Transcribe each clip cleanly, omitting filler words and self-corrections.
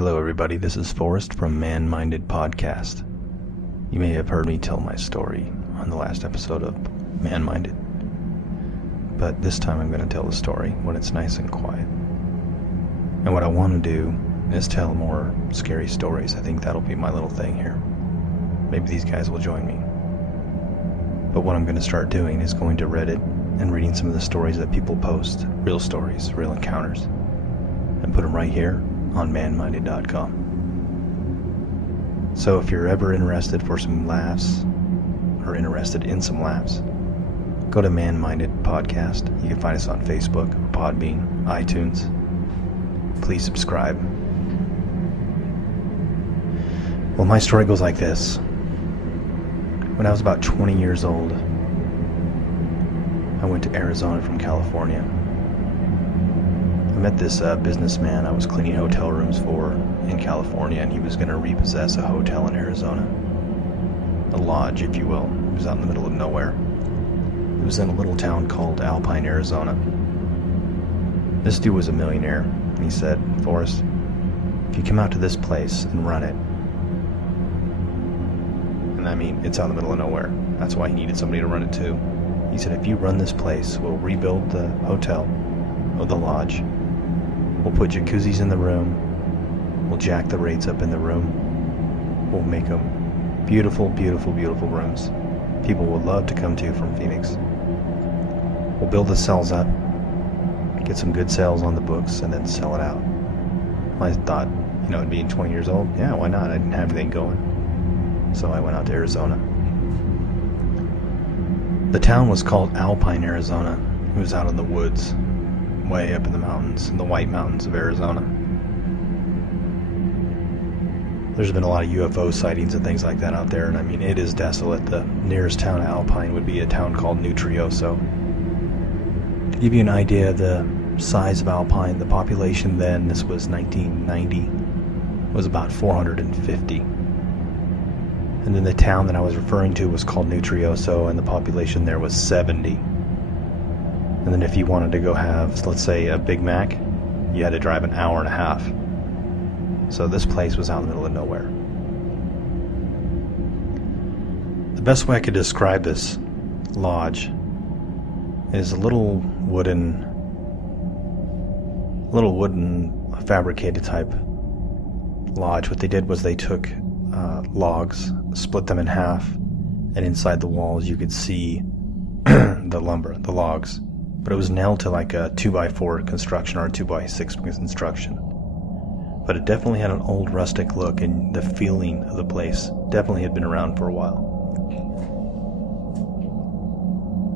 Hello everybody, this is Forrest from Man-Minded Podcast. You may have heard me tell my story on the last episode of Man-Minded, but this time I'm going to tell the story when it's nice and quiet. And what I want to do is tell more scary stories. I think that'll be my little thing here. Maybe these guys will join me. But what I'm going to start doing is going to Reddit and reading some of the stories that people post, real stories, real encounters, and put them right here on manminded.com. So if you're ever interested for some laughs, or interested in some laughs, go to Man-Minded Podcast. You can find us on Facebook, Podbean, iTunes. Please subscribe. Well, my story goes like this. When I was about 20 years old, I went to Arizona from California. I met this businessman I was cleaning hotel rooms for in California, and he was going to repossess a hotel in Arizona. A lodge, if you will. It was out in the middle of nowhere. It was in a little town called Alpine, Arizona. This dude was a millionaire, and he said, "Forrest, if you come out to this place and run it," and I mean, it's out in the middle of nowhere. That's why he needed somebody to run it too. He said, "If you run this place, we'll rebuild the hotel, or the lodge. We'll put jacuzzis in the room. We'll jack the rates up in the room. We'll make them beautiful, beautiful, beautiful rooms. People will love to come to from Phoenix. We'll build the cells up, get some good sales on the books, and then sell it out." I thought, being 20 years old, yeah, why not? I didn't have anything going. So I went out to Arizona. The town was called Alpine, Arizona. It was out in the woods, way up in the mountains, in the White Mountains of Arizona. There's been a lot of UFO sightings and things like that out there, and I mean, it is desolate. The nearest town to Alpine would be a town called Nutrioso. To give you an idea of the size of Alpine, the population then, this was 1990, was about 450. And then the town that I was referring to was called Nutrioso, and the population there was 70. And then if you wanted to go have, let's say, a Big Mac, you had to drive an hour and a half. So this place was out in the middle of nowhere. The best way I could describe this lodge is a little wooden fabricated type lodge. What they did was they took logs, split them in half, and inside the walls you could see the lumber, the logs. But it was nailed to like a 2x4 construction or a 2x6 construction. But it definitely had an old rustic look, and the feeling of the place definitely had been around for a while.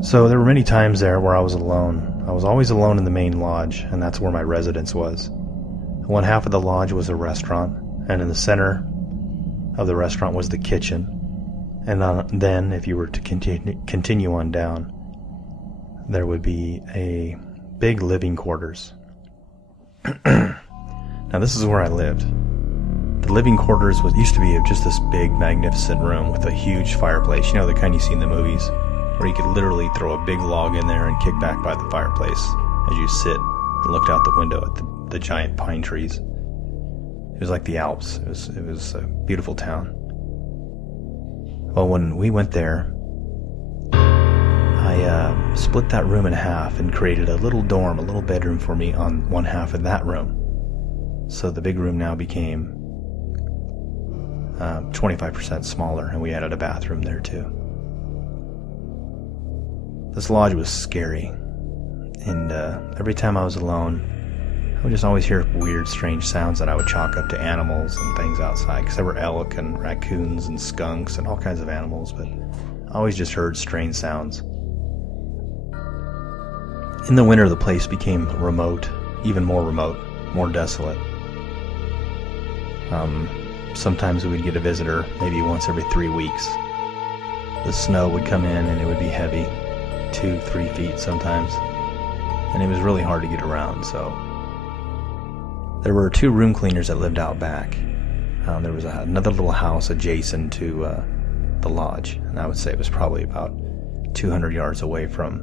So there were many times there where I was alone. I was always alone in the main lodge, and that's where my residence was. One half of the lodge was a restaurant, and in the center of the restaurant was the kitchen. And then, if you were to continue on down, there would be a big living quarters. Now this is where I lived. The living quarters used to be just this big, magnificent room with a huge fireplace. The kind you see in the movies, where you could literally throw a big log in there and kick back by the fireplace as you sit and looked out the window at the giant pine trees. It was like the Alps. It was a beautiful town. Well, when we went there, I split that room in half and created a little dorm, a little bedroom for me on one half of that room. So the big room now became 25% smaller, and we added a bathroom there too. This lodge was scary, and every time I was alone, I would just always hear weird, strange sounds that I would chalk up to animals and things outside, because there were elk and raccoons and skunks and all kinds of animals, but I always just heard strange sounds. In the winter, the place became remote, even more remote, more desolate. Sometimes we would get a visitor, maybe once every 3 weeks. The snow would come in and it would be heavy, 2-3 feet sometimes, and it was really hard to get around. So there were 2 room cleaners that lived out back. There was another little house adjacent to the lodge, and I would say it was probably about 200 yards away from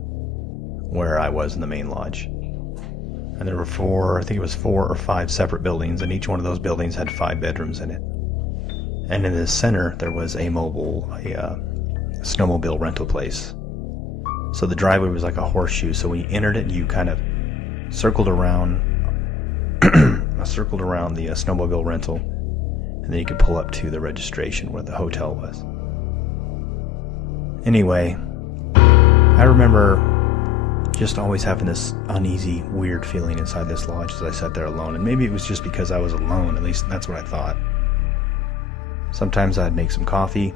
where I was in the main lodge. And there were I think it was 4 or 5 separate buildings, and each one of those buildings had 5 bedrooms in it. And in the center, there was a snowmobile rental place. So the driveway was like a horseshoe. So when you entered it, you kind of circled around the snowmobile rental, and then you could pull up to the registration where the hotel was. Anyway, I remember just always having this uneasy, weird feeling inside this lodge as I sat there alone. And maybe it was just because I was alone, at least that's what I thought. Sometimes I'd make some coffee,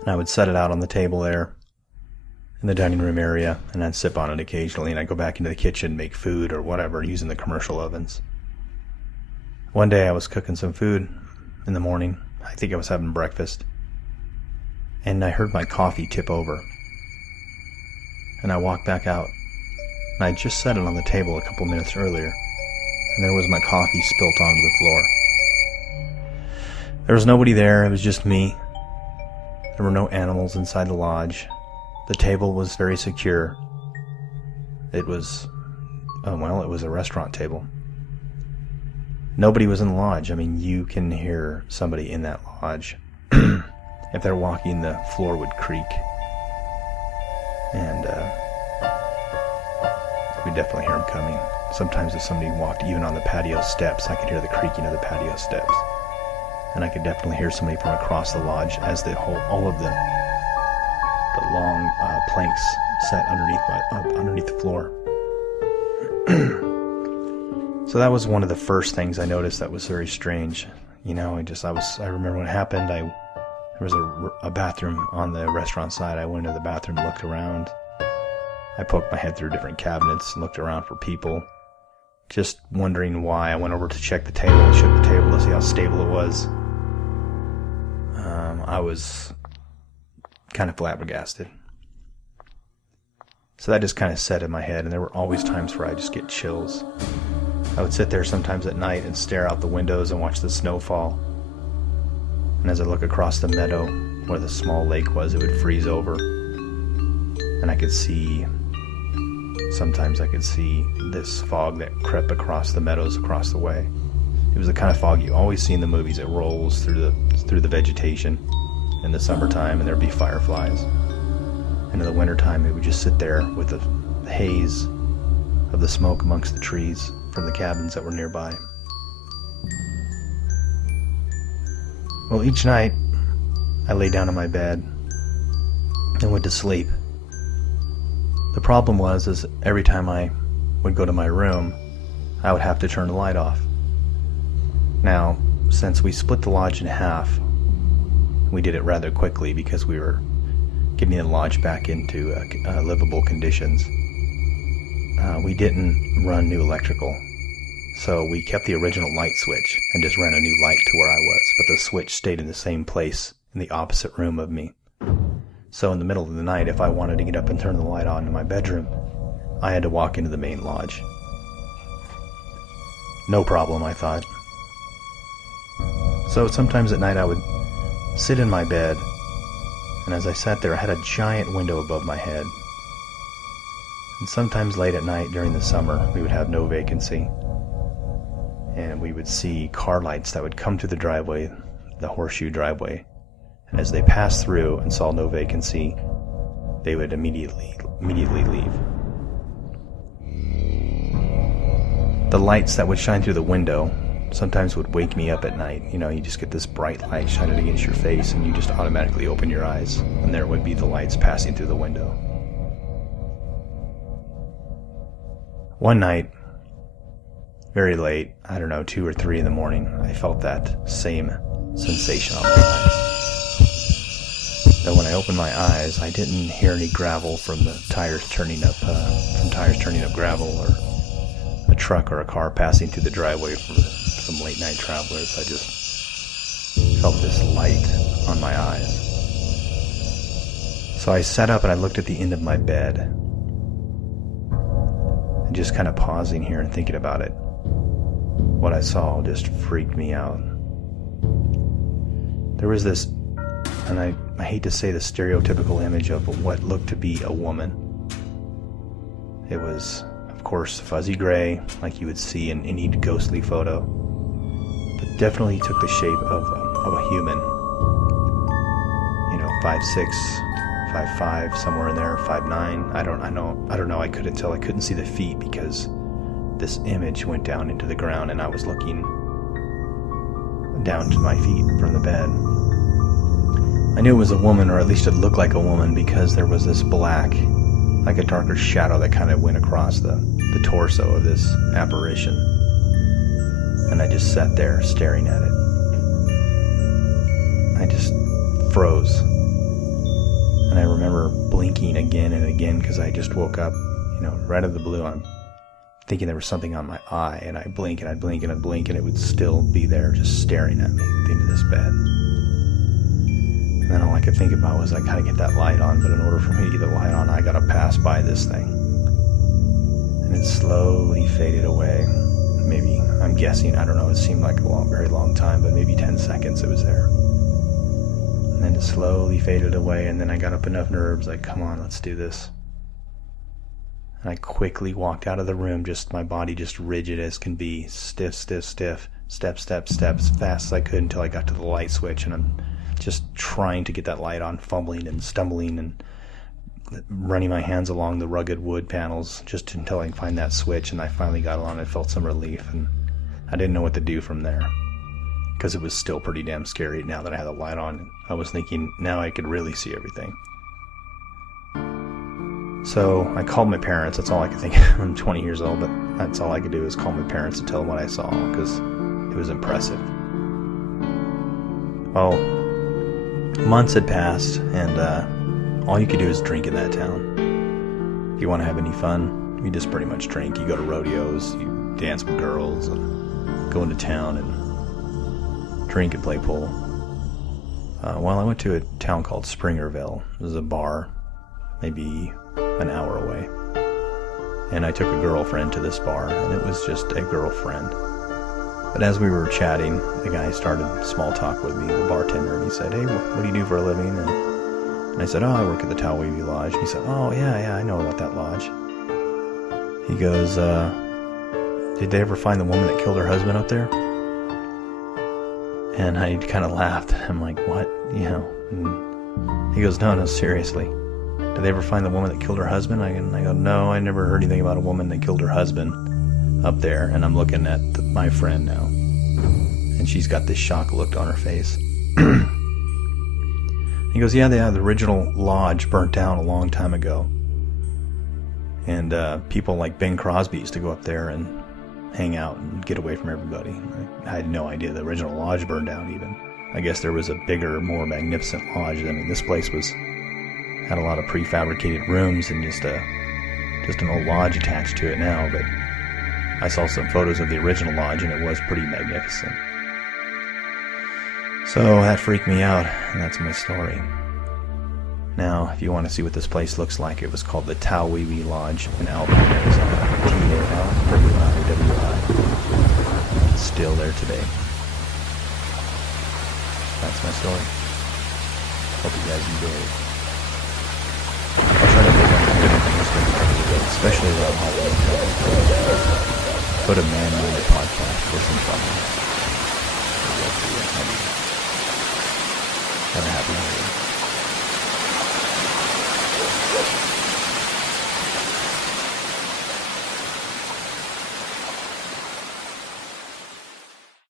and I would set it out on the table there in the dining room area, and I'd sip on it occasionally, and I'd go back into the kitchen, make food or whatever, using the commercial ovens. One day I was cooking some food in the morning. I think I was having breakfast, and I heard my coffee tip over. And I walked back out, and I just set it on the table a couple minutes earlier, and there was my coffee spilt onto the floor. There was nobody there, it was just me. There were no animals inside the lodge. The table was very secure. It was a restaurant table. Nobody was in the lodge. I mean, you can hear somebody in that lodge. If they're walking, the floor would creak. And we'd definitely hear them coming. Sometimes if somebody walked even on the patio steps, I could hear the creaking of the patio steps. And I could definitely hear somebody from across the lodge as all of the long planks set underneath the floor. So that was one of the first things I noticed that was very strange. You know, I remember when it happened. There was a bathroom on the restaurant side. I went into the bathroom, looked around. I poked my head through different cabinets and looked around for people, just wondering why. I went over to check the table, shook the table to see how stable it was. I was kind of flabbergasted. So that just kind of set in my head, and there were always times where I just get chills. I would sit there sometimes at night and stare out the windows and watch the snow fall. And as I look across the meadow where the small lake was, it would freeze over. And sometimes I could see this fog that crept across the meadows across the way. It was the kind of fog you always see in the movies. It rolls through the vegetation in the summertime, and there'd be fireflies. And in the wintertime, it would just sit there with the haze of the smoke amongst the trees from the cabins that were nearby. Well, each night, I lay down in my bed and went to sleep. The problem was every time I would go to my room, I would have to turn the light off. Now, since we split the lodge in half, we did it rather quickly because we were getting the lodge back into livable conditions. We didn't run new electrical, so we kept the original light switch and just ran a new light to where I was, but the switch stayed in the same place in the opposite room of me. So in the middle of the night, if I wanted to get up and turn the light on in my bedroom, I had to walk into the main lodge. No problem, I thought. So sometimes at night I would sit in my bed, and as I sat there, I had a giant window above my head. And sometimes late at night during the summer, we would have no vacancy, and we would see car lights that would come through the driveway, the horseshoe driveway, and as they passed through and saw no vacancy, they would immediately leave. The lights that would shine through the window sometimes would wake me up at night. You know, you just get this bright light shining against your face, and you just automatically open your eyes, and there would be the lights passing through the window. One night, very late, 2 or 3 in the morning, I felt that same sensation on my eyes. Though when I opened my eyes, I didn't hear any gravel from the tires turning up gravel, or a truck or a car passing through the driveway from some late night travelers. I just felt this light on my eyes. So I sat up and I looked at the end of my bed, and just kind of pausing here and thinking about it. What I saw just freaked me out. There was this, and I hate to say the stereotypical image of what looked to be a woman. It was, of course, fuzzy gray, like you would see in any ghostly photo. But definitely took the shape of a human. 5'6", 5'5", somewhere in there, 5'9". I don't know. I couldn't tell. I couldn't see the feet because this image went down into the ground, and I was looking down to my feet from the bed. I knew it was a woman, or at least it looked like a woman, because there was this black, like a darker shadow that kind of went across the torso of this apparition. And I just sat there staring at it. I just froze. And I remember blinking again and again because I just woke up, right out of the blue. I'm thinking there was something on my eye, and I'd blink and I'd blink and I'd blink, and it would still be there just staring at me at the end of this bed. And then all I could think about was I gotta get that light on, but in order for me to get the light on, I gotta pass by this thing. And it slowly faded away. Maybe, I'm guessing, I don't know, it seemed like a very long time, but maybe 10 seconds it was there. And then it slowly faded away, and then I got up enough nerves, like, come on, let's do this. And I quickly walked out of the room, just my body just rigid as can be, stiff, step, as fast as I could until I got to the light switch, and I'm just trying to get that light on, fumbling and stumbling and running my hands along the rugged wood panels just until I can find that switch, and I finally got it on. I felt some relief, and I didn't know what to do from there because it was still pretty damn scary now that I had the light on. I was thinking now I could really see everything. So I called my parents. That's all I could think of. I'm 20 years old, but that's all I could do is call my parents to tell them what I saw because it was impressive. Well, months had passed, and all you could do is drink in that town. If you want to have any fun, you just pretty much drink. You go to rodeos, you dance with girls, and go into town and drink and play pool. Well, I went to a town called Springerville. It was a bar, maybe an hour away. And I took a girlfriend to this bar, and it was just a girlfriend. But as we were chatting, the guy started small talk with me, the bartender, and he said, hey, what do you do for a living? And I said, I work at the Tal Wi Wi Lodge. He said, oh, yeah, I know about that lodge. He goes, did they ever find the woman that killed her husband up there? And I kind of laughed. I'm like, what? And he goes, no, seriously. Did they ever find the woman that killed her husband? And I go, no, I never heard anything about a woman that killed her husband up there. And I'm looking at my friend now. And she's got this shock look on her face. He goes, yeah, the original lodge burnt down a long time ago. And people like Bing Crosby used to go up there and hang out and get away from everybody. I had no idea the original lodge burned down even. I guess there was a bigger, more magnificent lodge. I mean, this place had a lot of prefabricated rooms and just an old lodge attached to it now, but I saw some photos of the original lodge and it was pretty magnificent. So that freaked me out, and that's my story. Now, if you want to see what this place looks like, it was called the Tal Wi Wi Lodge in Alpine, Arizona. T-A-L-W-I-W-I. It's still there today. That's my story. Hope you guys enjoy it. I'll try to make one especially around Halloween. Go to Man Minded Podcast for some fun.